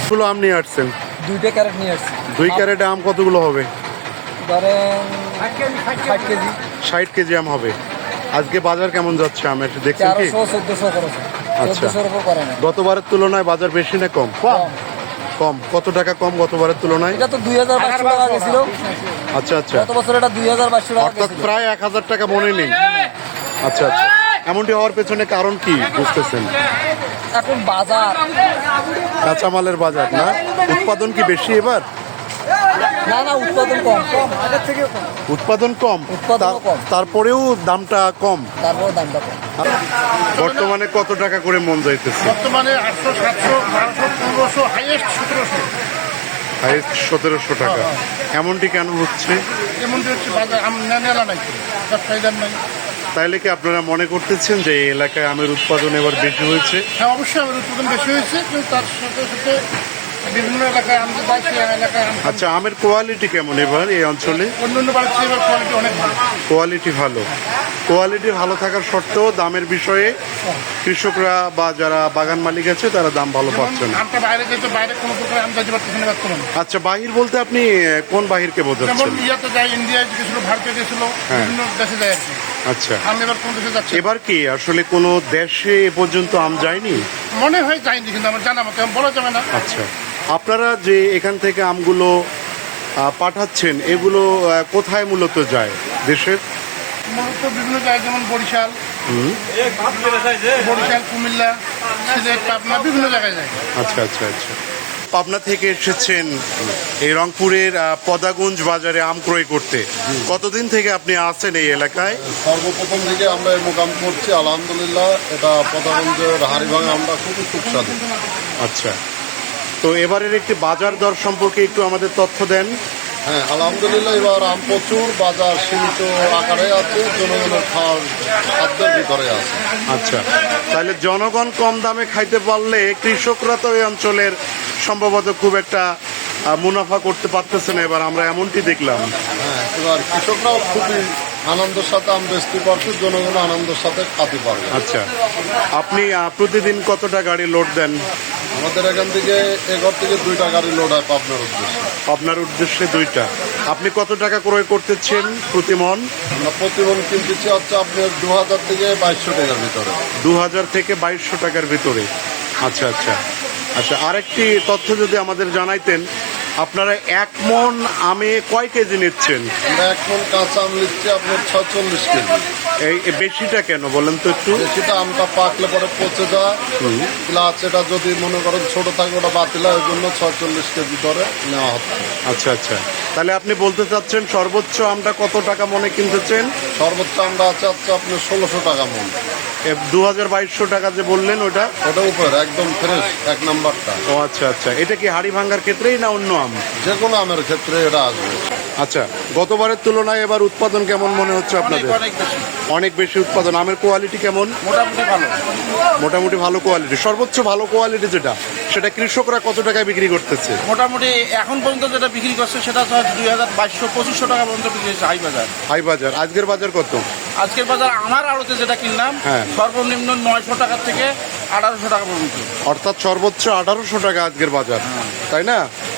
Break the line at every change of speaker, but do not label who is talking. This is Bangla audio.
ফুল আম নিয়ে আসছেন?
2টা ক্যারেট নিয়ে আসছি।
2 ক্যারেটে আম কতগুলো হবে?
ধরেন 60 কেজি।
60 কেজি আম হবে। আজকে বাজার কেমন যাচ্ছে আমের দেখছেন কি?
1300-1400 করেছে।
আচ্ছা।
1400 উপর করে না।
গতবারের তুলনায় বাজার বেশি না কম?
কম।
কম। কত টাকা কম গতবারের তুলনায়?
এটা তো 2200 টাকা গেছিল।
আচ্ছা আচ্ছা।
গত বছর এটা 2200 টাকা
অর্থাৎ
গেছিল।
প্রায় 1000 টাকা মনে নেই। আচ্ছা আচ্ছা। এমনটি হওয়ার পেছনে কারণ কি বুঝতেছেন?
এখন বাজার,
কাঁচামালের বাজার না? উৎপাদন কি বেশি এবার?
না উৎপাদন কম, আগের থেকে কম।
উৎপাদন কম,
উৎপাদনও কম।
তারপরেও দামটা কম।
তারপর দামটা কম।
বর্তমানে কত টাকা করে মন যাইতেছে?
বর্তমানে 800, 700, 1200, 1500, হাইয়েস্ট 1700।
হাইয়েস্ট 1700 টাকা। এমনটি কেন হচ্ছে?
এমন হচ্ছে বাজার আম নেলা নাই, ব্যবসায়ীদের নাই।
তাইলে কি আপনারা মনে করতেছেন যে এই এলাকায় আমের উৎপাদন এবার বেশি হয়েছে?
হ্যাঁ, অবশ্যই আমার উৎপাদন বেশি হয়েছে, কিন্তু তার সাথে সাথে বিভিন্ন এলাকায় আম যায়, সেই এলাকায় আম
আচ্ছা, আমের কোয়ালিটি কেমন এবার এই অঞ্চলে?
অন্য বাড়ির চেয়ে এবার কোয়ালিটি অনেক ভালো।
কোয়ালিটি ভালো। কোয়ালিটি ভালো থাকার সত্ত্বেও দামের বিষয়ে কৃষকরা বা যারা বাগান মালিক আছে তারা দাম ভালো পাচ্ছে না।
আমটা বাইরে যেতে, বাইরে কোনো প্রকার আম যাইতে পারতেছে না বর্তমানে।
আচ্ছা, বাহির বলতে আপনি কোন বাহিরকে
যেমন
বোঝাচ্ছেন?
ইয়াতে যায়, ইন্ডিয়ায় গেছিল, ভারতে গেছিল,
হ্যাঁ।
বিভিন্ন দেশে যায় আর কি।
আচ্ছা,
আম এবার কোন দেশে যাচ্ছে
এবার কি আসলে কোনো দেশে এ পর্যন্ত আম যায়নি?
মনে হয় যায়নি, কিন্তু আমার জানা মতো বলা যাবে না।
আচ্ছা, আপনারা যে এখান থেকে আমগুলো পাঠাচ্ছেন এগুলো কোথায় মূলত যায় দেশের?
মূলত বিভিন্ন জায়গায়, যেমন বরিশাল, কুমিল্লা, সিলেট, পাবনা, বিভিন্ন জায়গায় যায়।
আচ্ছা আচ্ছা আচ্ছা। পাবনা থেকে এসেছেন এই রংপুরের পদাগঞ্জ বাজারে আম ক্রয় করতে। কতদিন থেকে আপনি আছেন এই এলাকায়?
সর্বপ্রথম থেকে আমরা এই মোকাম করছি, আলহামদুলিল্লাহ। এটা পদাগঞ্জের হাড়িভাঙা আমরা খুবই সুস্বাদু।
আচ্ছা, তো এবারের একটি বাজার দর সম্পর্কে একটু আমাদের তথ্য দেন।
হ্যাঁ, আলহামদুলিল্লাহ এবার আম প্রচুর, বাজার সীমিত আকারে আছে, জনগণের খাওয়ার খাদ্যের ভিতরে আছে।
আচ্ছা, তাহলে জনগণ কম দামে খাইতে পারলে কৃষকরা তো এই অঞ্চলের সম্ভবত খুব একটা মুনাফা করতে পারতেছে না, এবার আমরা এমনটি দেখলাম।
হ্যাঁ, এবার কৃষকরাও খুবই আনন্দের সাথে আম বেচতে পারছে, জনগণ আনন্দের সাথে খাতে পারবে।
আচ্ছা, আপনি প্রতিদিন কতটা গাড়ি লোড দেন?
আমাদের এখান থেকে এঘর থেকে 2টা গাড়ি লোড হয় পাবনার উদ্দেশ্যে।
আপনার উদ্দেশ্যে 2টা। আপনি কত টাকা ক্রয় করতেছেন প্রতি মন?
আমরা প্রতিমন কিনতেছি হচ্ছে আপনার 2000 থেকে 2200 টাকার ভিতরে।
2000 থেকে 2200 টাকার ভিতরে। আচ্ছা আচ্ছা আচ্ছা, আরেকটি তথ্য যদি আমাদের জানাইতেন, আপনারা 1 মন আমে কয় কেজি নিচ্ছেন?
আমরা এখন কাঁচা আম নিচ্ছি আপনার 46 কেজি।
এই বেশিটা কেন বলেন তো একটু?
সেটা আমটা পাকলে পরে পচে যায়, প্লাস এটা যদি মনে করেন ছোট থাকে ওটা বাতিল হয়, ওই জন্য 46 কেজি করে নেওয়া হচ্ছে।
আচ্ছা আচ্ছা, তাহলে আপনি বলতে চাচ্ছেন সর্বোচ্চ আমটা কত টাকা মনে কিনতেছেন?
সর্বোচ্চ আমরা আছে হচ্ছে আপনার 1600 টাকা মন।
2200 টাকা যে বললেন ওটা?
ওটা উপর একদম ফ্রেশ 1 নাম্বারটা।
ও আচ্ছা আচ্ছা, এটা কি হাড়ি ভাঙ্গার ক্ষেত্রেই না অন্য আম?
যে কোনো আমের ক্ষেত্রে এটা আসবে।
আচ্ছা, গতবারের তুলনায় এবার উৎপাদন কেমন মনে হচ্ছে আপনাদের?
অনেক বেশি,
অনেক বেশি উৎপাদন। আমের কোয়ালিটি কেমন?
মোটামুটি ভালো।
মোটামুটি ভালো কোয়ালিটি। সর্বোচ্চ ভালো কোয়ালিটি যেটা, সেটা কৃষকরা কত টাকায় বিক্রি করতেছে?
মোটামুটি এখন পর্যন্ত যেটা বিক্রি করছে সেটা 2200-2500 টাকা পর্যন্ত বিক্রি হচ্ছে হাই বাজার।
হাই বাজার। আজকের বাজার কত?
আজকের বাজার আমার আড়তে যেটা কিনলাম,
হ্যাঁ।
সর্বনিম্ন 900 টাকা থেকে 1800 টাকা পর্যন্ত।
অর্থাৎ সর্বোচ্চ 1800 টাকা আজকের বাজার, তাই না?